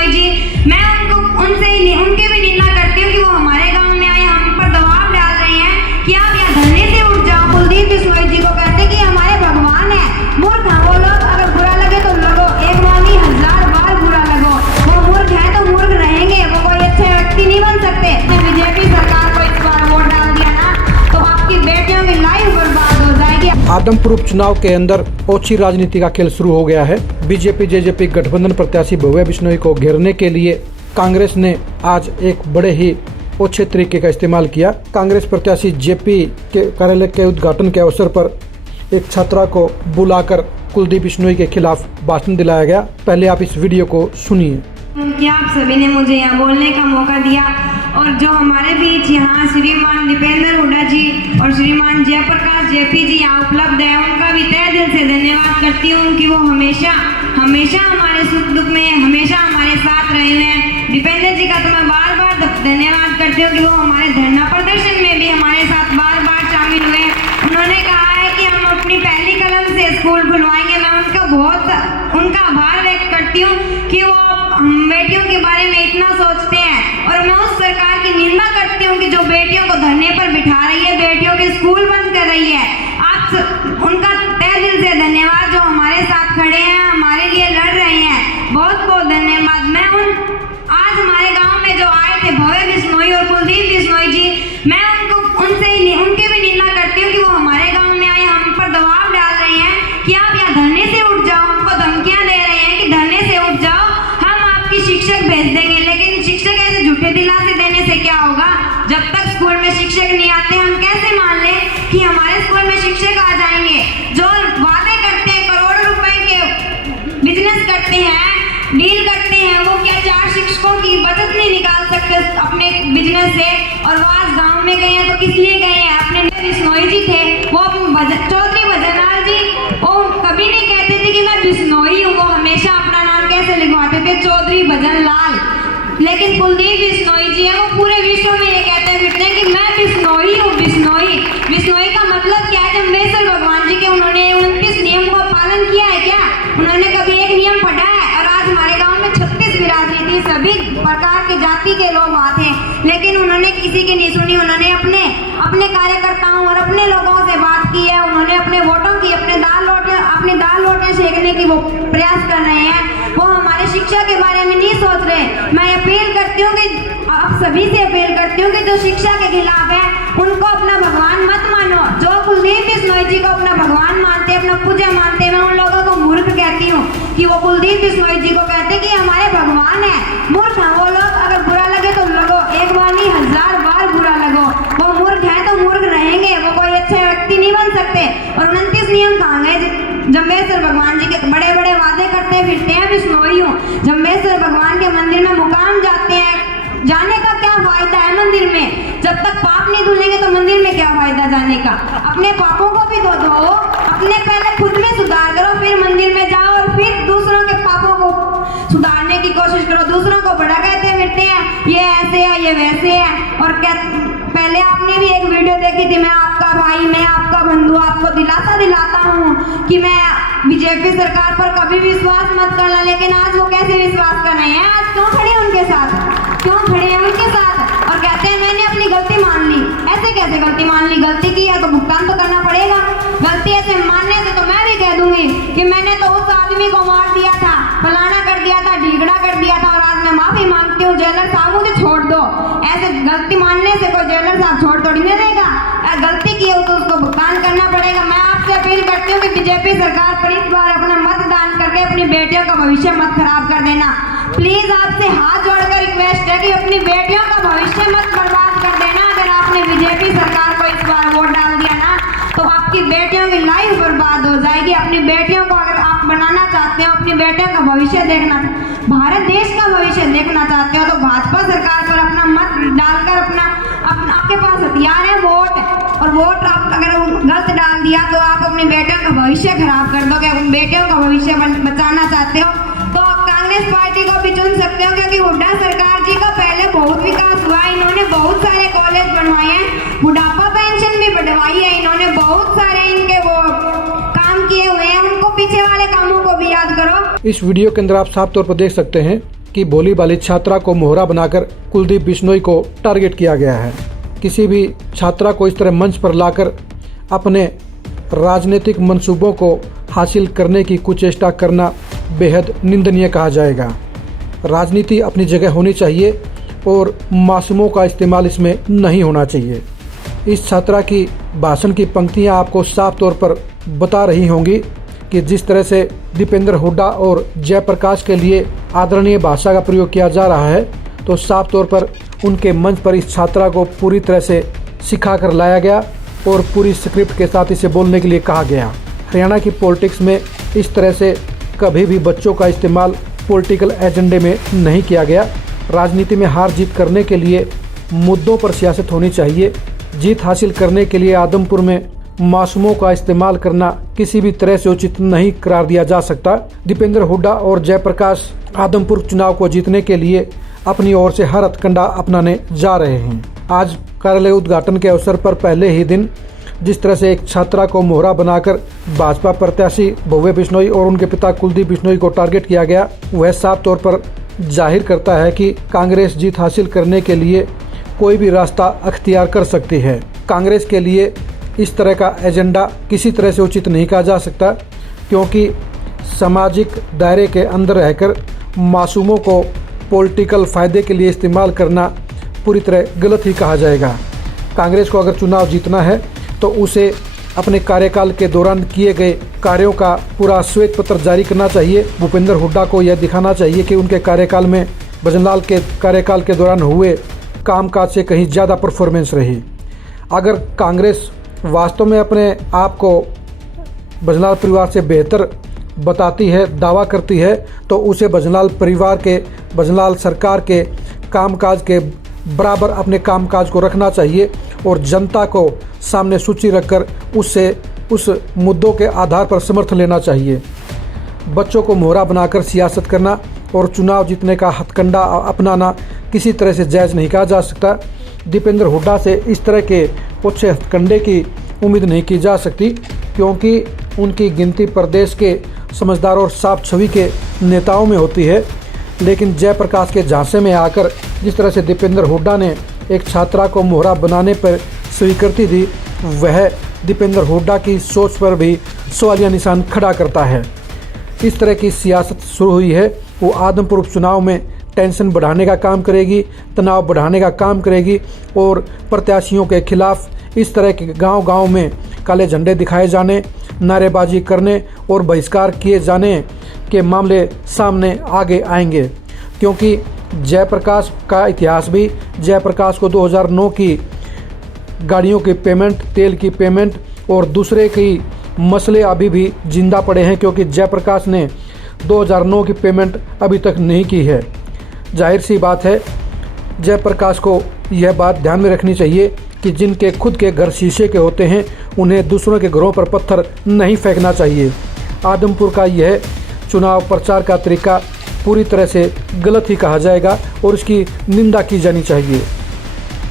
बिश्नोई जी, मैं उनके भी निंदा करती हूँ कि वो हमारे गांव में आए, हम पर दबाव डाल रहे हैं कि आप यहाँ धरने से उठ जाओ। कुलदीप बिश्नोई जी को कहते कि हमारे भगवान है। मूर्ख हैं वो लोग, अगर बुरा लगे तो लगो, एक बार नहीं 1000 बार बुरा लगो। वो मूर्ख है तो मूर्ख रहेंगे, वो कोई अच्छे व्यक्ति नहीं बन सकते। बीजेपी सरकार को इस बार वोट डाल दिया ना तो आपकी बेटियों की लाइफ बर्बाद हो जाएगी। आदमपुर उपचुनाव के अंदर ओछी राजनीति का खेल शुरू हो गया है। बीजेपी जेजेपी गठबंधन प्रत्याशी भव्या बिश्नोई को घेरने के लिए कांग्रेस ने आज एक बड़े ही ओछे तरीके का इस्तेमाल किया। कांग्रेस प्रत्याशी जेपी के कार्यालय के उद्घाटन के अवसर पर एक छात्रा को बुलाकर कुलदीप बिश्नोई के खिलाफ भाषण दिलाया गया। पहले आप इस वीडियो को सुनिए। कि आप सभी ने मुझे यहाँ बोलने का मौका दिया और जो हमारे बीच यहाँ श्रीमान दीपेंद्र हुड्डा जी और श्रीमान जयप्रकाश जेपी जी यहाँ उपलब्ध है, उनका भी तहे दिल से धन्यवाद करती हूँ कि वो हमेशा हमारे सुख दुख में हमेशा हमारे साथ रहे हैं। दीपेंद्र जी का तो मैं बार बार धन्यवाद करती हूँ कि वो हमारे धरना प्रदर्शन में भी हमारे साथ बार बार शामिल हुए। उन्होंने कहा है कि हम अपनी पहली कलम से स्कूल खुलवाएंगे। मैं उनका आभार व्यक्त करती हूँ कि वो बेटियों के बारे में इतना सोचते हैं। और मैं उस सरकार की निंदा करती हूँ कि जो बेटियों को धरने पर बिठा रही है, बेटियों के स्कूल बंद कर रही है। आप उनका तहे दिल से धन्यवाद, जो हमारे साथ खड़े हैं, हमारे लिए लड़ रहे हैं, बहुत बहुत धन्यवाद। मैं आज हमारे गांव में जो आए थे भव्या बिश्नोई और कुलदीप बिश्नोई जी, मैं उनके भी निंदा करती हूँ कि वो हमारे गांव में आए, हम पर दबाव डाल रहे हैं कि आप यहाँ धरने से उठ जाओ। हमको धमकियां दे रहे हैं कि धरने से उठ जाओ, हम आपकी शिक्षक भेज देंगे। लेकिन शिक्षक ऐसे झूठे दिलासे देने से क्या होगा? जब तक स्कूल में शिक्षक नहीं आते, हम कैसे मान लें कि हमारे स्कूल में शिक्षक आ जाएंगे? जो वादे करते हैं, करोड़ों रुपए के बिजनेस करते हैं, डील करते हैं, वो क्या 4 शिक्षकों की बचत नहीं निकाल सकते अपने बिजनेस से? और वो आज गाँव में गए हैं तो किस लिए गए हैं? अपने बिश्नोई जी थे, वो चौधरी भजनलाल जी, वो कभी नहीं कहते थे कि मैं बिश्नोई हूँ। वो हमेशा अपना नाम कैसे लिखवाते थे? चौधरी भजनलाल। लेकिन कुलदीप बिश्नोई जी है, वो पूरे विश्व में ये कहते फिरते हैं कि मैं बिश्नोई हूँ। बिश्नोई का मतलब क्या है? जम्बेश्वर भगवान जी के उन्होंने 29 नियम का पालन किया है क्या? उन्होंने कभी एक नियम पढ़ा है? और आज हमारे गांव में 36 बिरादरी थी, सभी प्रकार के जाति के लोग वहाँ थे, लेकिन उन्होंने किसी की नहीं सुनी। उन्होंने अपने कार्यकर्ताओं और अपने लोगों से बात की है। उन्होंने अपने वोटों की अपनी दाल रोटियां सेकने की वो प्रयास कर रहे हैं। वो हमारे शिक्षा के बारे में नहीं सोच रहे। मैं अपील करती हूँ कि आप सभी से अपील करती हूँ कि जो शिक्षा के खिलाफ है उनको अपना भगवान मत मानो। जो कुलदीप बिश्नोई जी को अपना भगवान मानते, अपना पूजा मानते, मैं उन लोगों को मूर्ख कहती हूँ कि वो कुलदीप बिश्नोई जी को कहते कि हमारे भगवान है। मूर्ख हैं वो लोग, अगर बुरा लगे तो लगो, एक बार नहीं 1000 बार बुरा लगो। वो मूर्ख है तो मूर्ख रहेंगे, वो कोई अच्छे व्यक्ति नहीं बन सकते। और 29 नियम कहाँ गए? जम्बेश्वर भगवान जी के बड़े बड़े वादे करते फिरते हैं बिश्नोई हूँ। जम्बेश्वर भगवान के मंदिर में मुकाम जाते हैं, जाने का क्या फायदा है मंदिर में? जब तक पाप नहीं धुलेंगे तो मंदिर में क्या फायदा जाने का? अपने पापों को भी धो दो, अपने पहले खुद में सुधार करो, फिर मंदिर में जाओ और फिर दूसरों के पापों को सुधारने की कोशिश करो। दूसरों को बड़ा कहते फिरते हैं, ये ऐसे है, ये वैसे है। और क्या पहले आपने भी एक वीडियो देखी थी, मैं आपका भाई, मैं आपका बंधु, आपको दिलासा दिलाता हूँ कि मैं बीजेपी सरकार पर कभी विश्वास मत करना। लेकिन आज वो कैसे विश्वास कर रहे हैं? आज क्यों खड़े हैं उनके साथ? क्यों खड़े हैं उनके साथ? और कहते हैं मैंने अपनी गलती मान ली। ऐसे कैसे गलती मान ली? गलती की है तो भुगतान तो करना पड़ेगा। गलती ऐसे मानने से तो मैं भी कह दूंगी कि मैंने तो उस आदमी को मार दिया था, फलाना कर दिया था, ढीगड़ा कर दिया था, और आज मैं माफी मांगती हूँ, जेलर साहब मुझे छोड़ दो। ऐसे गलती मानने से कोई जेलर साहब छोड़ थोड़ी नहीं देगा। गलती की हो तो उसको भुगतान करना पड़ेगा। मैं आपसे अपील करती हूँ कि बीजेपी सरकार पर इस बार अपना मतदान करके अपनी बेटियों का भविष्य मत खराब कर देना। प्लीज आपसे हाथ जोड़कर रिक्वेस्ट है कि अपनी बेटियों का भविष्य मत बर्बाद कर देना। अगर आपने बीजेपी सरकार को इस बार वोट डाल दिया ना तो आपकी बेटियों की लाइफ बर्बाद हो जाएगी। अपनी बेटियों को अगर आप बनाना चाहते हो, अपनी बेटियों का भविष्य देखना, भारत देश का भविष्य देखना चाहते हो तो भाजपा सरकार पर अपना मत डालकर आपके पास हथियार है वोट, और वोट आप अगर गलत डाल दिया तो आप अपनी बेटियों का भविष्य खराब कर दोगे। बेटियों का भविष्य बचाना चाहते हो तो आप कांग्रेस पार्टी को भी चुन सकते हो, क्योंकि हुड्डा सरकार जी का पहले बहुत विकास हुआ। इन्होंने बहुत सारे कॉलेज बनवाए हैं, बुढ़ापा पेंशन भी बढ़वाई है, इन्होंने बहुत सारे इनके वो काम किए हुए हैं। उनको पीछे वाले कामों को भी याद करो। इस वीडियो के अंदर आप साफ तौर पर देख सकते हैं कि भोली भाली छात्रा को मोहरा बनाकर कुलदीप बिश्नोई को टारगेट किया गया है। किसी भी छात्रा को इस तरह मंच पर लाकर अपने राजनीतिक मंसूबों को हासिल करने की कुचेष्टा करना बेहद निंदनीय कहा जाएगा। राजनीति अपनी जगह होनी चाहिए और मासूमों का इस्तेमाल इसमें नहीं होना चाहिए। इस छात्रा की भाषण की पंक्तियां आपको साफ तौर पर बता रही होंगी कि जिस तरह से दीपेंद्र हुड्डा और जयप्रकाश के लिए आदरणीय भाषा का प्रयोग किया जा रहा है, तो साफ तौर पर उनके मंच पर इस छात्रा को पूरी तरह से सिखा कर लाया गया और पूरी स्क्रिप्ट के साथ इसे बोलने के लिए कहा गया। हरियाणा की पॉलिटिक्स में इस तरह से कभी भी बच्चों का इस्तेमाल पॉलिटिकल एजेंडे में नहीं किया गया। राजनीति में हार जीत करने के लिए मुद्दों पर सियासत होनी चाहिए। जीत हासिल करने के लिए आदमपुर में मासूमों का इस्तेमाल करना किसी भी तरह से उचित नहीं करार दिया जा सकता। दीपेंद्र हुड्डा और जयप्रकाश आदमपुर चुनाव को जीतने के लिए अपनी ओर से हर हथकंडा अपनाने जा रहे हैं। आज कार्यालय उद्घाटन के अवसर पर पहले ही दिन जिस तरह से एक छात्रा को मोहरा बनाकर भाजपा प्रत्याशी भव्य बिश्नोई और उनके पिता कुलदीप बिश्नोई को टारगेट किया गया, वह साफ तौर पर जाहिर करता है कि कांग्रेस जीत हासिल करने के लिए कोई भी रास्ता अख्तियार कर सकती है। कांग्रेस के लिए इस तरह का एजेंडा किसी तरह से उचित नहीं कहा जा सकता, क्योंकि सामाजिक दायरे के अंदर रहकर मासूमों को पॉलिटिकल फ़ायदे के लिए इस्तेमाल करना पूरी तरह गलत ही कहा जाएगा। कांग्रेस को अगर चुनाव जीतना है तो उसे अपने कार्यकाल के दौरान किए गए कार्यों का पूरा श्वेत पत्र जारी करना चाहिए। भूपेंद्र हुड्डा को यह दिखाना चाहिए कि उनके कार्यकाल में भजनलाल के कार्यकाल के दौरान हुए कामकाज से कहीं ज़्यादा परफॉर्मेंस रही। अगर कांग्रेस वास्तव में अपने आप को भजनलाल परिवार से बेहतर बताती है, दावा करती है, तो उसे भजनलाल परिवार के, भजनलाल सरकार के कामकाज के बराबर अपने कामकाज को रखना चाहिए और जनता को सामने सूची रखकर उससे उस मुद्दों के आधार पर समर्थन लेना चाहिए। बच्चों को मोहरा बनाकर सियासत करना और चुनाव जीतने का हथकंडा अपनाना किसी तरह से जायज़ नहीं कहा जा सकता। दीपेंद्र हुड्डा से इस तरह के अच्छे हथकंडे की उम्मीद नहीं की जा सकती, क्योंकि उनकी गिनती प्रदेश के समझदार और साफ छवि के नेताओं में होती है। लेकिन जयप्रकाश के झांसे में आकर जिस तरह से दीपेंद्र हुड्डा ने एक छात्रा को मोहरा बनाने पर स्वीकृति दी, वह दीपेंद्र हुड्डा की सोच पर भी सवालिया निशान खड़ा करता है। इस तरह की सियासत शुरू हुई है, वो आदमपुर उपचुनाव में टेंशन बढ़ाने का काम करेगी, तनाव बढ़ाने का काम करेगी और प्रत्याशियों के खिलाफ इस तरह के गांव-गांव में काले झंडे दिखाए जाने, नारेबाजी करने और बहिष्कार किए जाने के मामले सामने आगे आएंगे। क्योंकि जयप्रकाश का इतिहास भी, जयप्रकाश को 2009 की गाड़ियों की पेमेंट, तेल की पेमेंट और दूसरे की मसले अभी भी जिंदा पड़े हैं, क्योंकि जयप्रकाश ने 2009 की पेमेंट अभी तक नहीं की है। जाहिर सी बात है, जयप्रकाश को यह बात ध्यान में रखनी चाहिए कि जिनके खुद के घर शीशे के होते हैं, उन्हें दूसरों के घरों पर पत्थर नहीं फेंकना चाहिए। आदमपुर का यह चुनाव प्रचार का तरीका पूरी तरह से गलत ही कहा जाएगा और इसकी निंदा की जानी चाहिए।